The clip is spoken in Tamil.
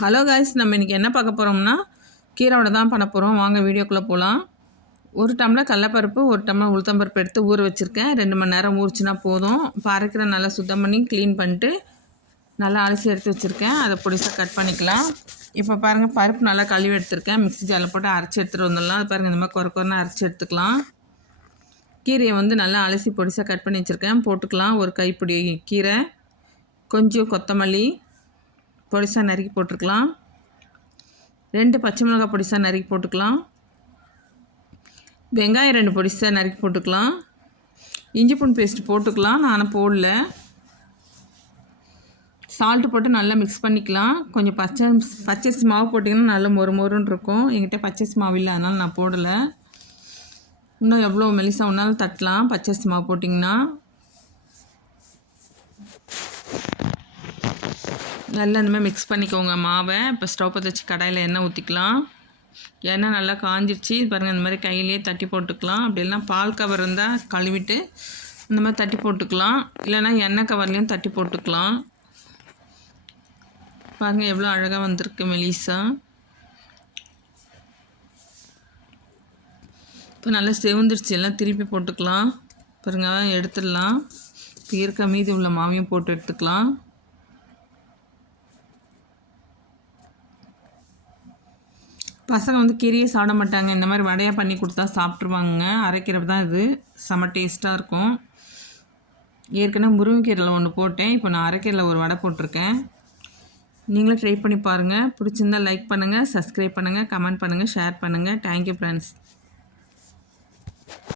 ஹலோ காய்ஸ், நம்ம இன்றைக்கி என்ன பார்க்க போகிறோம்னா கீரை வடை தான் பண்ண போகிறோம். வாங்க வீடியோக்குள்ளே போகலாம். 1 டம்ளர் கடலப்பருப்பு, 1 டம்ளர் உளுத்தம்பருப்பு எடுத்து ஊற வச்சுருக்கேன். 2 மணி நேரம் ஊறிச்சுன்னா போதும். இப்போ அரைக்கிற நல்லா சுத்தம் பண்ணி க்ளீன் பண்ணிட்டு நல்லா அலசி எடுத்து வச்சுருக்கேன். அதை பொடிசாக கட் பண்ணிக்கலாம். இப்போ பாருங்கள், பருப்பு நல்லா கழுவி எடுத்துருக்கேன். மிக்ஸி ஜாரில் போட்டு அரைச்சி எடுத்துகிட்டு வந்துடலாம். அது பாருங்கள், இந்த மாதிரி குறைன்னு அரைச்சி எடுத்துக்கலாம். கீரையை நல்லா அலசி பொடிசாக கட் பண்ணி வச்சுருக்கேன். போட்டுக்கலாம். ஒரு கைப்பிடி கீரை, கொஞ்சம் கொத்தமல்லி பொடிசாக நறுக்கி போட்டுக்கலாம். 2 பச்சை மிளகாய் பொடிசாக நறுக்கி போட்டுக்கலாம். வெங்காயம் 2 பொடிசாக நறுக்கி போட்டுக்கலாம். இஞ்சி பூண்டு பேஸ்ட் போட்டுக்கலாம். நான் போடல. சால்ட்டு போட்டு நல்லா மிக்ஸ் பண்ணிக்கலாம். கொஞ்சம் பச்சரிசி மாவு போட்டிங்கன்னா நல்லா மொறுன்னு இருக்கும். என்கிட்ட பச்சரிசி மாவு இல்லை, அதனால் நான் போடலை. இன்னும் எவ்வளோ மெலிசாக ஒன்றாலும் தட்டலாம் பச்சரிசி மாவு போட்டிங்கன்னா. நல்லா இனிமேல் மிக்ஸ் பண்ணிக்கோங்க மாவை. இப்போ ஸ்டவ் பற்ற வச்சு கடாயில் எண்ணெய் ஊற்றிக்கலாம். எண்ணெய் நல்லா காஞ்சிடுச்சு. பாருங்கள், இந்த மாதிரி கையிலேயே தட்டி போட்டுக்கலாம். அப்படி இல்லைனா பால் கவர் இருந்தால் கழுவிட்டு இந்த மாதிரி தட்டி போட்டுக்கலாம். இல்லைனா எண்ணெய் கவர்லேயும் தட்டி போட்டுக்கலாம். பாருங்கள் எவ்வளோ அழகாக வந்திருக்கு மெலிசா. இப்போ நல்லா செவந்துடுச்சு. எல்லாம் திருப்பி போட்டுக்கலாம். பாருங்கள், எடுத்துடலாம். இப்போ இருக்க மீதி உள்ள மாவையும் போட்டு எடுத்துக்கலாம். பசங்க கீரையே சாப்பிட மாட்டாங்க. இந்த மாதிரி வடையாக பண்ணி கொடுத்தா சாப்பிட்ருவாங்க. அரைக்கிறப்ப தான் இது செம்ம டேஸ்ட்டாக இருக்கும். ஏற்கனவே முருங்கைக்கீரையில் ஒன்று போட்டேன். இப்போ நான் அரைக்கீரையில் ஒரு வடை போட்டிருக்கேன். நீங்களும் ட்ரை பண்ணி பாருங்கள். பிடிச்சிருந்தால் லைக் பண்ணுங்கள், சப்ஸ்கிரைப் பண்ணுங்கள், கமெண்ட் பண்ணுங்கள், ஷேர் பண்ணுங்கள். Thank you friends.